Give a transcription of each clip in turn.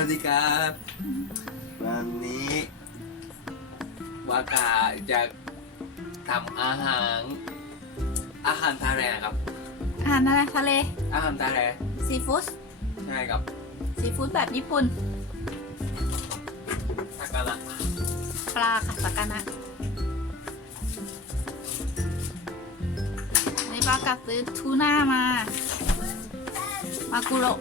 วัสดีครับวันนี้วากาจะทำอาหาร อาหารทะเลนะครับ อาหารอะไรทะเล อาหารทะเลซีฟู้ดใช่ครับซีฟู้ดแบบญี่ปุ่นทากานะปลาค่ะสากานะในปลากัดซื้อทูน่ามา มากุโระ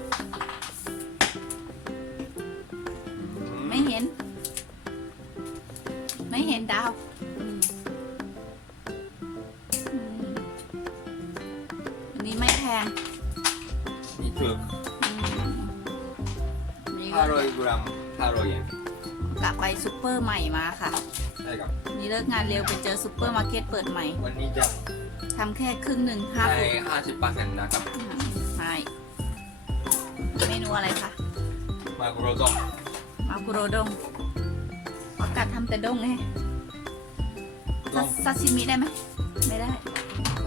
งนี่คืออืมนี่ก็500กรัม500เยนกลับไปซูเปอร์ใหม่มาค่ะ ใช่ครับ นี่เลิกงานเร็วไปเจอซูเปอร์มาร์เก็ตเปิดใหม่วันนี้จะทำแค่ครึ่งหนึ่งห้าให้ฟุต50%นะครับ ใช่เมนูอะไรคะ มากุโรโตะมากุโรดงอากาศทำแต่ดงไงลองซาซิมิได้ไหม ไม่ได้ซาชิมิอันนี้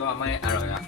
ก็ไม่อร่อยนะ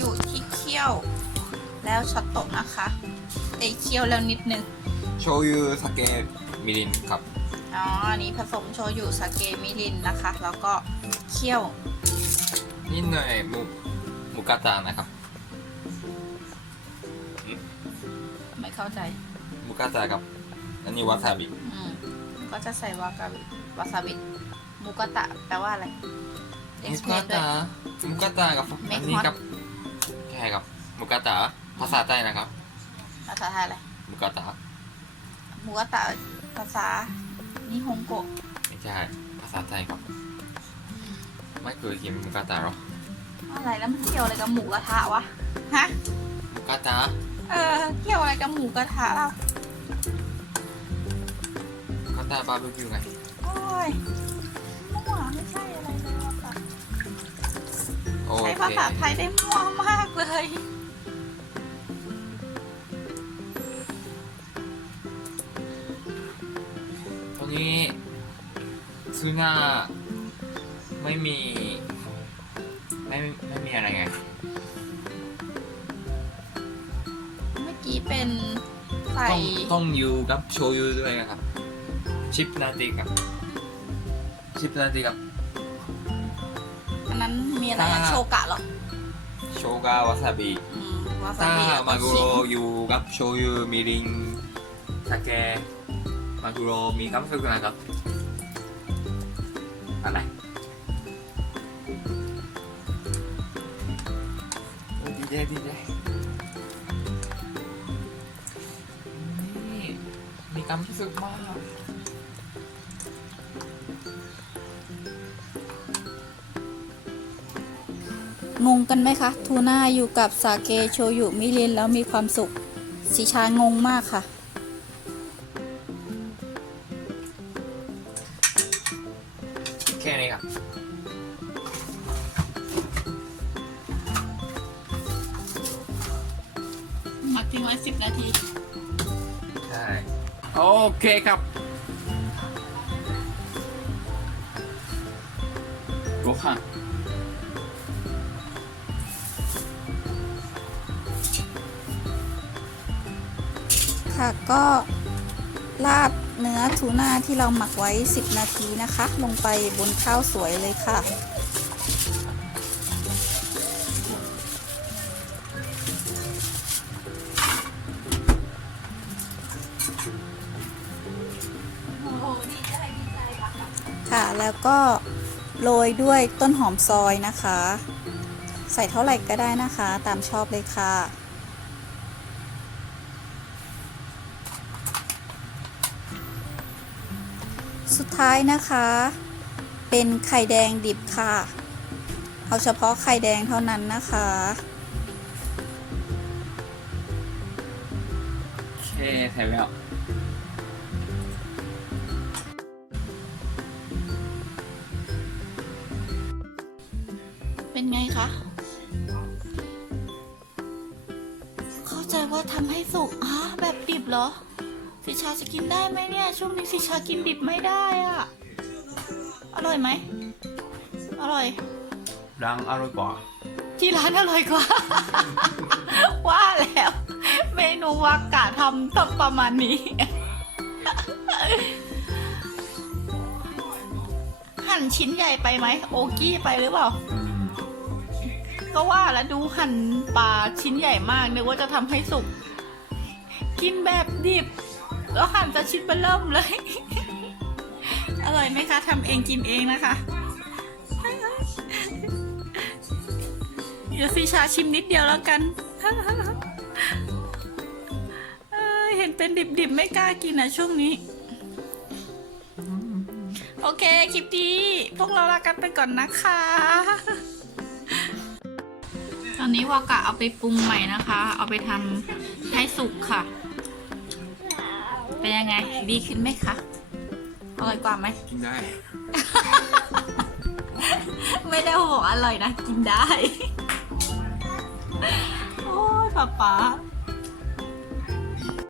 ยุที่เคี่ยว แล้วช็อตโตะนะคะเอ้ยเคี่ยวแล้วนิดนึง โชยุสเกะมิรินครับ อ๋อ อันนี้ผสมโชยุสาเกมิรินนะคะ แล้วก็เคี่ยว นี่หน่อยมุมุกาตะนะครับ ไม่เข้าใจ มุกาตะครับ อันนี้วาซาบิ อืม ก็จะใส่วากาบิวาซาบิมุกะตะแปลว่าอะไร มุ explain กาด้วยตะมุกาตะครับ Make อันนี้ hot ครับ ใช่ครับมุกาตะภาษาใต้นะครับ ภาษาไทยอะไรมุกาตะมุกะตะภาษานิฮงโกะไม่ใช่ภาษาไทยครับ ไม่เคยกินมุกาตะหรออะไรแล้วมันเกี่ยวอะไรกับหมูกระทะวะฮะมุกาตะเออเกี่ยวอะไรกับหมูกระทะเรามุกาตะบาร์บีคิวไงโอ้ยมั่วไม่ใช่อะไรเลยว่ะ ค่ะโอใช้เคภาษาไทยได้มั่วมากเลย ตรงนี้ซูน่าไม่มี ไม่ไม่มีอะไรไง เมื่อกี้เป็นใส่ต้องต้องยูกับโชยุด้วยนะครับ ชิปนาติครับ ชิปนาติครับอันนั้น มีอะไรอะถ้าโชกะเหรอโชกาวาซาบิอืมวาซาถ้าบิแล้วก็มากุขิโรงยูกับโชยุมิรินสาเกมากุโรมีความสุขนะครับอะไรโอ้ดีใจดีใจนี่มีความสุขมาก งงกันไหมคะ ทูน่าอยู่กับสาเกโชยุมิรินแล้วมีความสุข สีชางงมากค่ะ แค่นี้ครับมักทิ้งไว้สิบนาที ใช่ โอเคครับご飯 ค่ะ ก็ราดเนื้อทูน่าที่เราหมักไว้ 10 นาทีนะคะ ลงไปบนข้าวสวยเลยค่ะ ค่ะ แล้วก็โรยด้วยต้นหอมซอยนะคะ ใส่เท่าไหร่ก็ได้นะคะ ตามชอบเลยค่ะ สุดท้ายนะคะ เป็นไข่แดงดิบค่ะ เอาเฉพาะไข่แดงเท่านั้นนะคะ โอเคถ่ายแล้วเป็นไงคะ เข้าใจว่าทำให้สุกอะแบบดิบเหรอ สิชาจะกินได้ไหมเนี่ย ช่วงนี้สิชากินดิบไม่ได้อะอร่อยไหม อร่อยรังอร่อยกว่า ที่ร้านอร่อยกว่า ว่าแล้ว เมนูวากะทำต้องประมาณนี้ หั่นชิ้นใหญ่ไปไหม โอกี้ไปหรือเปล่าอืมก็ว่าแล้วดูหั่นปลาชิ้นใหญ่มากนึกว่าจะทำให้สุก กินแบบดิบ แล้วหั่นจะชิ้นเบอเริ่มเลย อร่อยไหมคะทำเองกินเองนะคะเดี๋ยวซีชาชิมนิดเดียวแล้วกันเห็นเป็นดิบๆ ไม่กล้ากินนะช่วงนี้ โอเค คลิปนี้พวกเราลากันไปก่อนนะคะ ตอนนี้วากะเอาไปปรุงใหม่นะคะ เอาไปทำให้สุกค่ะ เป็นยังไง ดีขึ้นไหมคะ อร่อยกว่าไหม กินได้ ไม่ได้บอกอร่อยนะ กินได้ โอ้ยป๊าป๊า